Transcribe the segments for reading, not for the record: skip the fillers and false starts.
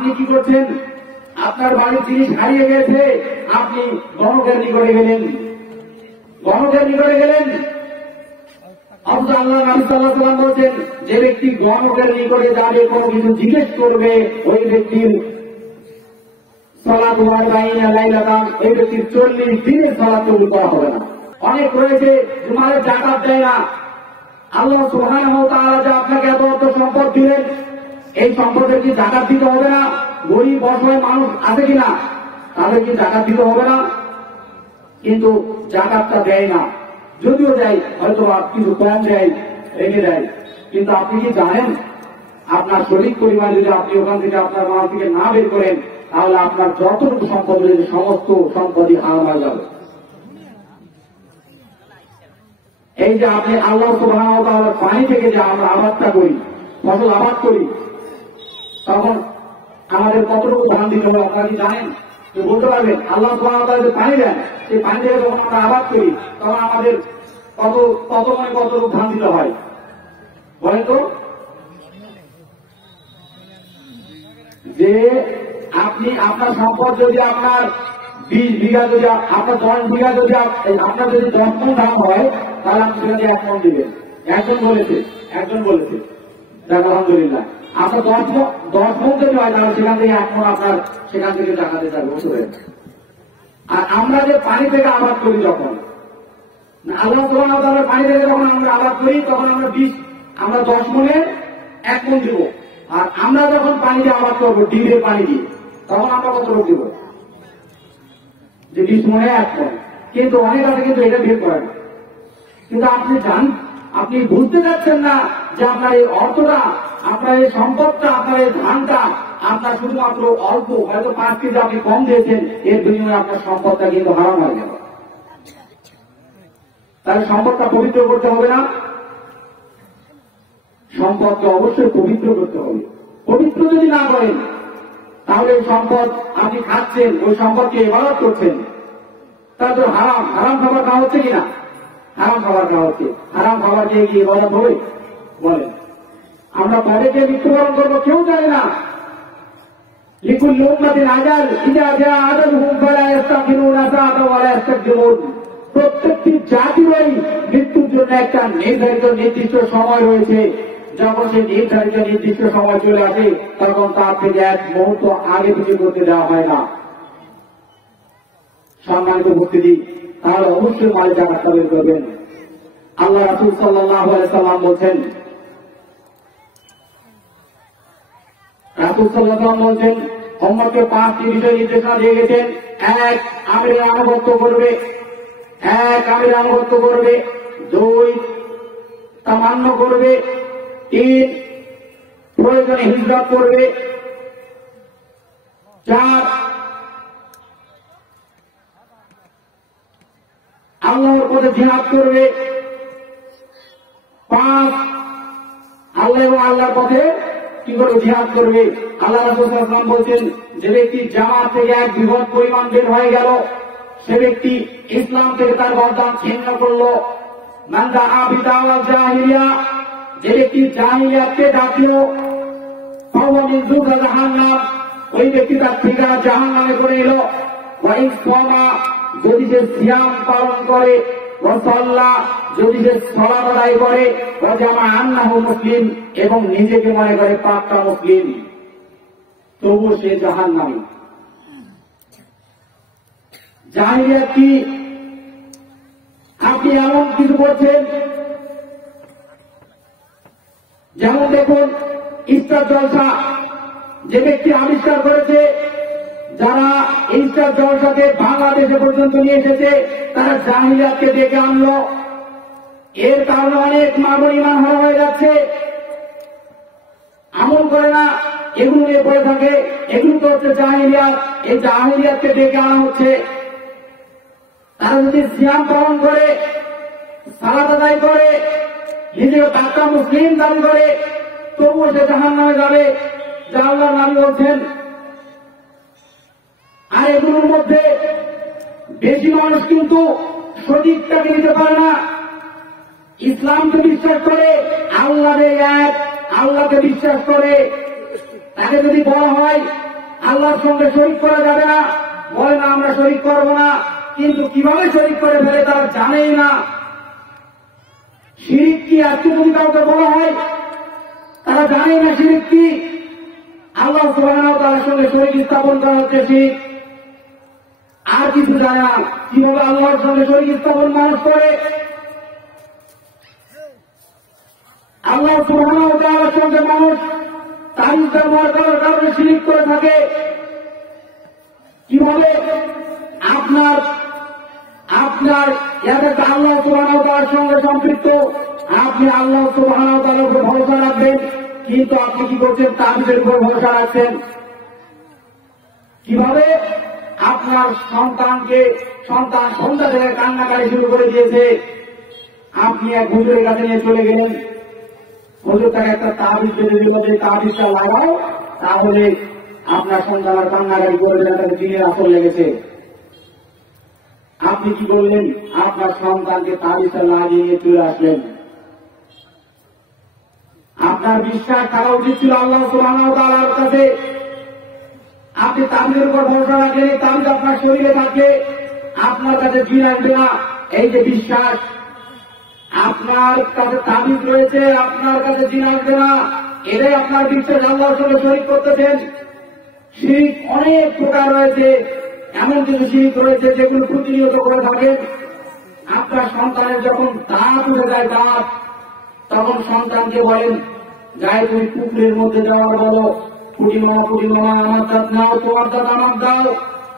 আপনি কি করছেন? আপনার বাড়ির জিনিস হারিয়ে গেছে, আপনি গণকের নিকটে গেলেন, গণকের নিকটে গেলেন। আল্লাহ নবী সাল্লাল্লাহু আলাইহি ওয়াসাল্লাম বলেন, যে ব্যক্তি গণকের নিকটে যাবে, কোনো কিছু জিজ্ঞেস করবে, ওই ব্যক্তির সালাতু আরবাঈনা লাইলাতান, এই ব্যক্তির 40 দিনের সালাত কবুল করা হবে না। অনেক রয়েছে তোমার যাকাত দেয় না। আল্লাহ সুবহানাহু ওয়া তাআলা যে আপনাকে এত অর্থ সম্পদ দিলেন, এই সম্পদের কি যাকাত দিতে হবে না? গরিব অসহায় মানুষ আছে কিনা, তাদের কি যাকাত দিতে হবে না? কিন্তু যাকাতটা দেয় না, যদিও দেয় হয়তো কিছু কম দেয়, রেখে দেয়। কিন্তু আপনি কি জানেন, আপনার শরীর পরিবার যদি আপনি ওখান থেকে আপনার মাল থেকে না বের করেন, তাহলে আপনার যতটুকু সম্পদ রয়েছে সমস্ত সম্পদই হারাম হয়ে যাবে। এই যে আপনি আল্লাহ সুবহানাহু ওয়া তাআলার পানি থেকে যে আমরা আবাদটা করি, ফসল আবাদ করি, তখন আমাদের কতটুকু ধান দিতে হবে আপনারা কি জানেন? যে বলতে পারবেন আল্লাহ সুবহানাহু ওয়া তাআলা যে পানি দেন, সেই পানি থেকে যখন আমরা আবাদ করি, তখন আমাদের কতটুকু ধান দিতে হয় বলেন তো? যে আপনি আপনার সম্পদ যদি আপনার 20 বিঘা, যদি আপনার 10 বিঘা, যদি আপনার যদি 10 মণ ধান হয়, তাহলে আপনি সেখানে 1 মণ দিবেন। একজন বলেছে দেখ আলহামদুলিল্লাহ, আপনার 10 মণ যদি হয়, তাহলে সেখান থেকে 1 মণ আপনার সেখান থেকে জাকাতে যাবে, বুঝতে পারেন? আর আমরা যে পানি থেকে আবাদ করি, যখন আল্লাহ সুবহানাহু ওয়া তাআলার পানি থেকে যখন আমরা আবাদ করি, তখন আমরা 10 মণে 1 মণ দিব। আর আমরা যখন পানি দিয়ে আবাদ করবো, ডিমের পানি দিয়ে, তখন আমরা কত লোক দিব? যে 20 মণে 1 মণ। কিন্তু অনেক আছে কিন্তু এটা বের করে না। কিন্তু আপনি বুঝতে যাচ্ছেন না যে আপনার এই অর্থটা, আপনার এই সম্পদটা, আপনার এই ধানটা আপনার শুধুমাত্র অল্প, হয়তো 5 কেজি আপনি কম দিয়েছেন, এর বিনিময়ে আপনার সম্পদটা কিন্তু হারাম হয়ে গেল। তাহলে সম্পদটা পবিত্র করতে হবে না? সম্পদকে অবশ্যই পবিত্র করতে হবে। পবিত্র যদি না করেন, তাহলে এই সম্পদ আপনি খাচ্ছেন, ওই সম্পদকে ইবাদত করছেন, তার তো হারাম খাবার খাওয়া হচ্ছে কিনা? হারাম খাবার খাওয়া হচ্ছে। হারাম খাবার খেয়ে গিয়ে ইবাদত হবে? বলেন, আমরা কবে কে মৃত্যুবরণ করবো কেউ জানে না। লিকুল্লি উম্মাতিন আজাল, ইযা জা আজালুহুম ফালা ইস্তাখিরুনা সাআতান ওয়া লা ইস্তাকদিমুন। প্রত্যেকটি জাতিরই মৃত্যুর জন্য একটা নির্ধারিত নির্দিষ্ট সময় রয়েছে। যখন সেই নির্ধারিত নির্দিষ্ট সময় চলে আসে, তখন তার থেকে 1 মুহূর্ত আগে পিছু করতে দেওয়া হয় না। সম্মানিত উপস্থিতি, তাহলে অবশ্যই মালে যাকাতটা বের করবেন। আল্লাহ রাসূল সাল্লাল্লাহু আলাইহি সাল্লাম বলছেন, উম্মতকে 5টি বিষয় নির্দেশনা দিয়ে গেছেন। 1, আমিরের আনুগত্য করবে। 2, তা মান্য করবে। 3, প্রয়োজনে হিজরত করবে। 4, আল্লাহর পথে জিহাদ করবে। 5, আল্লাহ এবং আল্লাহর পথে কি করে জিহাদ করবে। আল্লাহ রাসূল সাল্লাল্লাহু আলাইহি ওয়াসাল্লাম বলছেন, যে ব্যক্তি জামাত থেকে 1 বিঘত পরিমাণ বের হয়ে গেল, সে ব্যক্তি ইসলাম থেকে তার গর্দান ছিন্ন করল। মান দাআ বিদাওয়াল জাহিলিয়া, যে ব্যক্তি জাহিলিয়াতকে ডাকল, ফাহুয়া মিন যুগা জাহান্নাম, ওই ব্যক্তি তার ঠিকানা জাহান্নামে করে এলো। ওয়া ইন সামা, যদি সে সিয়াম পালন করে, ওয়া সাল্লা, যদি সে সালাত আদায় করে, ওয়া জামা আন্নাহু মুসলিম, এবং নিজেকে মনে করে পাক্কা মুসলিম, তবুও সে জাহান্নামী। জাহিলিয়াত কি? আপনি এমন কিছু করছেন, যেমন দেখুন ইস্টার জলসা, যে ব্যক্তি আবিষ্কার করেছে, যারা ইস্টার জলসাকে বাংলাদেশে পর্যন্ত নিয়ে এসেছে, তারা জাহিলিয়াতকে ডেকে আনলো। এর কারণে অনেক মানব ঈমান হারা হয়ে যাচ্ছে। আমল করে না, এগুলো নিয়ে পড়ে থাকে, এগুলো তো হচ্ছে জাহিলিয়াত। এই জাহিলিয়াতকে ডেকে আনা হচ্ছে। তারা যদি সিয়াম পালন করে, সালাত আদায় করে, নিজেকে পাক্কা মুসলিম দাবি করে, তবুও সে জাহান্নামে যাবে, যা আল্লাহর নবী বলছেন। আর এগুলোর মধ্যে বেশি মানুষ কিন্তু সঠিকটাকে নিতে পারে না। ইসলামকে বিশ্বাস করে, আল্লাহকে বিশ্বাস করে, তাকে যদি বলা হয় আল্লাহর সঙ্গে শরীক করা যাবে না, বলে না আমরা শরীক করব না, কিন্তু কিভাবে শরীক করে ফেলে তারা জানেই না। শিরিক কি আজকে যদি কাউকে বলা হয় তারা জানেই না শিরিক কি। আল্লাহ সুবহানাহু ওয়া তাআলার সঙ্গে শরীক স্থাপন করা হচ্ছে শিরিক, আর কিছু জানে না। কিভাবে আল্লাহর সঙ্গে শরীক স্থাপন মানুষ করে? আল্লাহ সুবহানাহু ওয়া তাআলার সঙ্গে মানুষ তারিফ ব্যবহার করার কারণে শিরিক করে থাকে। কিভাবে আপনার আল্লাহ সুবহানাহু ওয়া তাআলার সঙ্গে সম্পৃক্ত, আপনি আল্লাহ সুবহানাহু ওয়া তাআলার উপর ভরসা রাখবেন, কিন্তু আপনি কি করছেন? তাবিজের উপর ভরসা রাখছেন। কিভাবে আপনার সন্তান সন্ধ্যা থেকে কান্নাকাটি শুরু করে দিয়েছে, আপনি এক হুজুরের কাছে নিয়ে চলে গেলেন, হুজুর তাকে একটা তাবিজ বেঁধে দিল, যে তাবিজটা লাগাও তাহলে আপনার সন্তান আর কান্নাকাটি করবে না, তাকে জিনের আসর লেগেছে। আপনি কি করলেন? আপনার সন্তানকে তাবিজটা লাগিয়ে নিয়ে চলে আসলেন। আপনার বিশ্বাস থাকা উচিত ছিল আল্লাহ সুবহানাহু ওয়া তাআলার কাছে। আপনি তাবিজের উপর ভরসা রাখলেন, এই তাবিজ আপনার শরীরে থাকলে আপনার কাছে জিন আসবে না। এই যে বিশ্বাস, আপনার কাছে তাবিজ রয়েছে, আপনার কাছে জিন আসবে না, এটাই আপনার বিশ্বাস। আল্লাহর সঙ্গে শরীক করতেছেন। শিরিক অনেক প্রকার রয়েছে, এমন কিছু শিরিক রয়েছে যেগুলো প্রতিনিয়ত করে থাকেন। আপনার সন্তানের যখন দাঁত উঠে যায়, দাঁত, তখন সন্তানকে বলেন, যাই তুমি পুকুরের মধ্যে যাওয়ার বলো, পুটিমা আমার দাঁত নাও, তোমার দাঁত আমার দাও।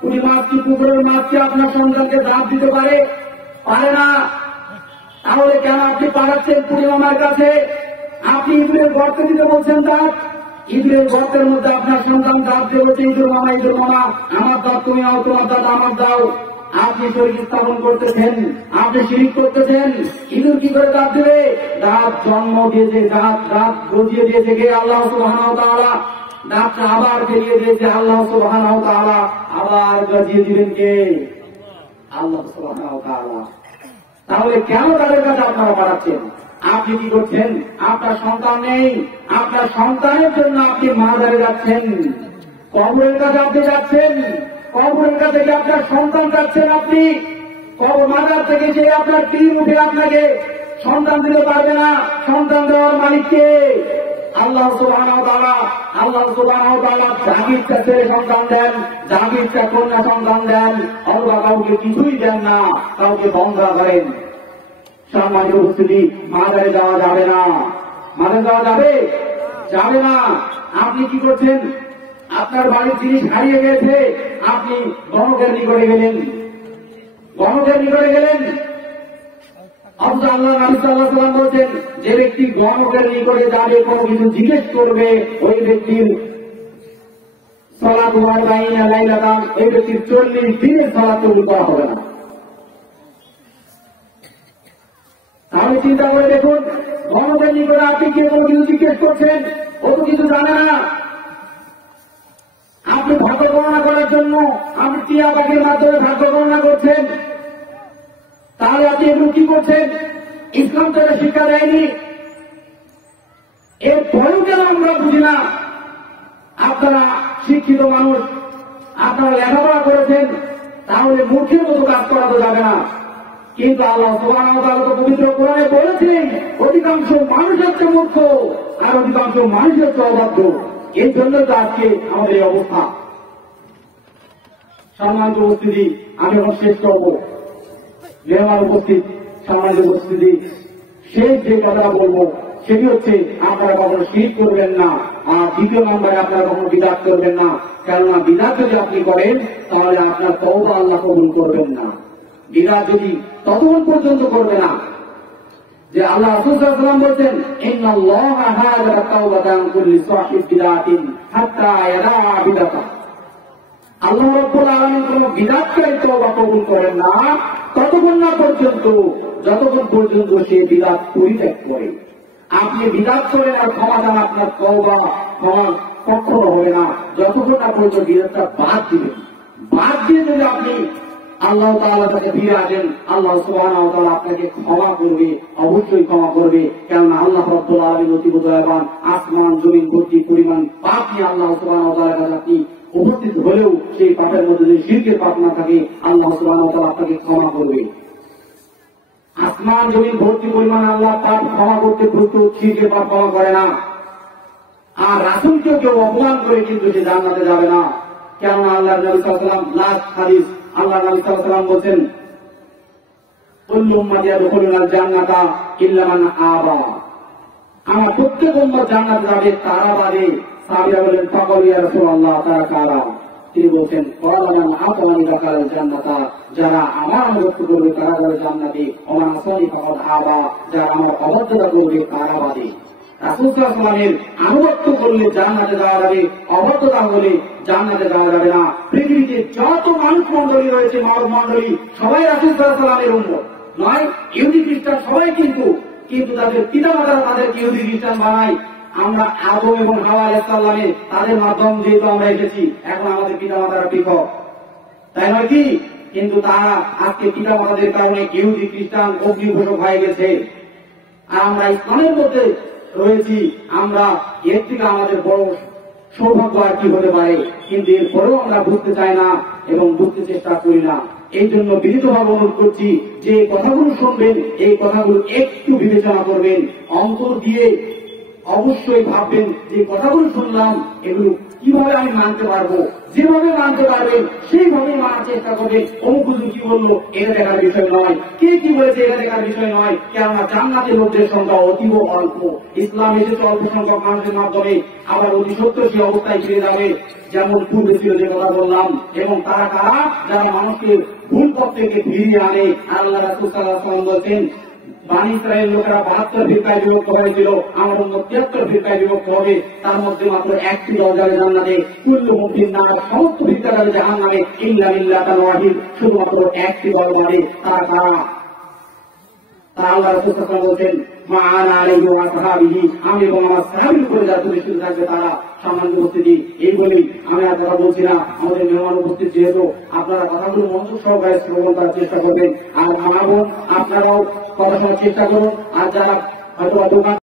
পুটি মাছ কি পুকুরের মাছকে আপনার সন্তানকে দাঁত দিতে পারে? পারে না। তাহলে কেন আপনি পাঠাচ্ছেন পুটি মামার কাছে? আপনি ইঁদুরের গর্তে দিতে বলছেন দাঁত, ইঁদুরের গর্তের মধ্যে আপনার সন্তান দাঁত দিয়ে বলছে, ইঁদুর মামা আমার দাঁত তুমি নাও, তোমার দাঁত আমার দাও। আপনি শরীর স্থাপন করতেছেন, আপনি শিরিক করতেছেন। ইঁদুর কি করে দাঁত দেবে? দাঁত জন্ম দিয়েছে, দাঁত গজিয়ে দিয়েছে কে? আল্লাহ সুবহানাহু ওয়া তাআলা। দাঁতটা আবার বেরিয়ে দিয়েছে আল্লাহ সুবহানাহু ওয়া তাআলা, আবার গজিয়ে দিলেন কে? আল্লাহ সুবহানাহু ওয়া তাআলা। তাহলে কেন তাদের কাছে আপনারা পাঠাচ্ছেন? আপনি কি করছেন? আপনার সন্তান নেই, আপনার সন্তানের জন্য আপনি মাজারে যাচ্ছেন, কবরের কাছে আপনি যাচ্ছেন, কবরের কাছে গিয়ে আপনার সন্তান যাচ্ছেন। আপনি মাজার থেকে যে আপনার টিম উঠে আপনাকে সন্তান দিতে পারবে না। সন্তান দেওয়ার মালিককে আল্লাহ সুবহানাহু ওয়া তাআলা। আল্লাহ সুবহানাহু ওয়া তাআলা যাকে ইচ্ছা ছেলে সন্তান দেন, যাকে ইচ্ছা কন্যা সন্তান দেন, অথবা কাউকে কিছুই দেন না, কাউকে বন্ধ করেন। সম্মানিত উপস্থিতি, মাজারে যাওয়া যাবে না। মাজারে যাওয়া যাবে না। আপনি কি করছেন? আপনার বাড়ির জিনিস হারিয়ে গেছে, আপনি গণকের নিকটে গেলেন, অথচ আল্লাহ নবী সাল্লাল্লাহু আলাইহি ওয়াসাল্লাম বলছেন, যে ব্যক্তি গণকের নিকটে যাবে, কোনো কিছু জিজ্ঞেস করবে, ওই ব্যক্তির সালাতু আরবাঈনা লাইলাতান, ওই ব্যক্তির 40 দিনের সালাত কবুল করা হবে না। তাহলে চিন্তা করে দেখুন, গণকের নিকটে আপনি কে কোনো কিছু জিজ্ঞেস করছেন, ও তো কিছু জানে না। আপনি ভাগ্য গণনা করার জন্য আপনি টিয়া পাখির মাধ্যমে ভাগ্য গণনা করছেন, তাহলে আপনি এগুলো কি করছেন? ইসলাম তো শিক্ষা দেয়নি। এর পরেও কেন আমরা বুঝি না? আপনারা শিক্ষিত মানুষ, আপনারা লেখাপড়া করেছেন, তাহলে মূর্খের মতো কাজ করা তো যাবে না। কিন্তু আল্লাহ সুবহানাহু ওয়া তাআলা তো পবিত্র কোরআনে বলেছেন, অধিকাংশ মানুষ হচ্ছে মূর্খ, আর অধিকাংশ মানুষ হচ্ছে অবাধ্য। এই জন্য তো আজকে আমাদের এই অবস্থা। সম্মানিত উপস্থিতি, আমি এখন শেষ করব। মেহমান উপস্থিত, সম্মানিত উপস্থিতি, শেষ যে কথা বলবো সেটি হচ্ছে, আপনারা কখনো শিরক করবেন না, আর দ্বিতীয় নম্বরে আপনারা কখনো বিদআত করবেন না। কেননা বিদআত যদি আপনি করেন, তাহলে আপনার তওবা আল্লাহ কবুল করবেন না। বিদআত যদি ততক্ষণ পর্যন্ত করবে না যে আল্লাহ রাসূল সাল্লাল্লাহু আলাইহি ওয়াসাল্লাম বলছেন, ইন্নাল্লাহা হাযারা তাওবাতান কুল্লি সাহিব বিদআতিন হাত্তা ইয়াদা বিদআতা। আল্লাহ রাব্বুল আলামিন কোন বিদআতকারী তওবা কবুল করেন না ততক্ষণ না পর্যন্ত, যতক্ষণ পর্যন্ত সে বিদআত পরিত্যাগ করে। আপনি বিদআত করেন আর ক্ষমা চান, আপনার তওবা ক্ষমা কখনো হবে না যতক্ষণ না পর্যন্ত বিদআতটা বাদ দিবেন। বাদ দিয়ে যদি আপনি আল্লাহ তাআলার কাছে ফিরে আসেন, আল্লাহ সুবহানাহু ওয়া তাআলা আপনাকে ক্ষমা করবে, অবশ্যই ক্ষমা করবে। কেননা আল্লাহ রাব্বুল আলামিন অতি দয়াবান, আসমান জমিন ভর্তি পরিমাণ পাপ নিয়ে আল্লাহ সুবহানাহু ওয়া তাআলার কাছে আপনি উপস্থিত হলেও সেই পাপের মধ্যে যদি শিরকের পাপ না থাকে আল্লাহ সুবহানাহু ওয়া তাআলা আপনাকে ক্ষমা করবে। আসমান জমিন ভর্তি পরিমাণ আল্লাহ পাপ ক্ষমা করতে প্রস্তুত, শিরকের পাপ ক্ষমা করে না। আর রাসূলকেও কেউ অপমান করে কিন্তু সে জান্নাতে যাবে না। কেননা আল্লাহর নবী সাল্লাল্লাহু আলাইহি ওয়াসাল্লাম লাস্ট হাদিস, আল্লাহর নবী সাল্লাল্লাহু আলাইহি ওয়াসাল্লাম বলেন কুল্লু উম্মতি ইয়াদখুলুনাল জান্নাতা ইল্লা মান আবা, আমার প্রত্যেক উম্মত জান্নাতে যাবে তারা বাদে। সাহাবীরা বলেন ফাকালু ইয়া রাসূলুল্লাহ তারা কারা? তিনি বলছেন ওয়ালামান আতানি দাখালাল জান্নাতা, যারা আমার অনুগত্য করবে তারা যাবে জান্নাতে, ওমান আসানি ফাকাদ আবা, যারা আমার অবাধ্যতা করবে তারা বাদে। রাসূল সাল্লাল্লাহু আলাইহি ওয়াসাল্লামের আনুগত্য করলে জান্নাতে যাওয়া যাবে, অবাধ্যতা হলে জান্নাতে যাওয়া যাবে না। পৃথিবীতে যত মানুষ মণ্ডলী রয়েছে, মানব মণ্ডলী, সবাই রাসূল সাল্লাল্লাহু আলাইহি ওয়াসাল্লামের উম্মত নয়। ইহুদি খ্রিস্টান সবাই কিন্তু তাদের পিতামাতারা তাদেরকে ইহুদি খ্রিস্টান বানায়। আমরা আদম এবং হাওয়া আলাইহিস সালামের তাদের মাধ্যম যেহেতু আমরা এসেছি, এখন আমাদের পিতামাতারা পৃথক, তাই নয় কি? কিন্তু তারা আজকে পিতামাতাদের কারণে ইহুদি খ্রিস্টান অগ্নিঘোষক হয়ে গেছে। আর আমরা ইসলামের মধ্যে রয়েছি, আমরা এর থেকে আমাদের বড় সৌভাগ্য আর কি হতে পারে? কিন্তু এরপরেও আমরা বুঝতে চাই না এবং বুঝতে চেষ্টা করি না। এই জন্য বিনীতভাবে অনুরোধ করছি যে কথাগুলো শুনবেন, এই কথাগুলো একটু বিবেচনা করবেন, অন্তর দিয়ে অবশ্যই ভাববেন যে কথাগুলো শুনলাম এগুলো কিভাবে আমি মানতে পারবো। যেভাবে মানতে পারবেন সেইভাবে মানার চেষ্টা করবেন। অমুক কি বললো এটা দেখার বিষয় নয়, কে কি বলেছে এটা দেখার বিষয় নয়। কেননা জান্নাতের লোকদের সংখ্যা অতীব অল্প। ইসলাম এসেছে অল্প সংখ্যক মানুষের মাধ্যমে, আবার অতি সত্য সেই অবস্থায় ফিরে যাবে যেমন পূর্বে ছিল, যে কথা বললাম। এবং তারা কারা? যারা মানুষকে ভুল পথ থেকে ফিরিয়ে আনে। আল্লাহ রাসূল সাল্লাল্লাহু আলাইহি ওয়াসাল্লাম বলতেন বানি ইসরায়েল লোকেরা 72 ফিরকায় বিভক্ত হয়েছিল, আমার উম্মত 73 ফিরকায় বিভক্ত হবে। তার মধ্যে মাত্র একটি দল যাবে জান্নাতে, কুল্লুহুম ফিন্নার, সমস্ত ফিরকা যাবে জাহান্নামে, ইল্লা মিল্লাতাল ওয়াহিদ, শুধুমাত্র একটি দল যাবে। তারা কারা? তা আল্লাহ রাসূল সাল্লাল্লাহু আলাইহি ওয়াসাল্লাম বলেন মা আনা আলাইহি ওয়া আসহাবিহি, আমি এবং আমার সাহাবীর উপরে যারা প্রতিষ্ঠিত থাকবে তারা। সম্মানিত উপস্থিতি, এই বলেই আমি আর কথা বলছি না। আমাদের মেহমান উপস্থিত যেহেতু, আপনারা কথাগুলো মনোযোগ সহকারে শ্রবণ করার চেষ্টা করবেন। আর মা বোন আপনারাও কথা শোনার চেষ্টা করুন। আর যারা হয়তো দোকান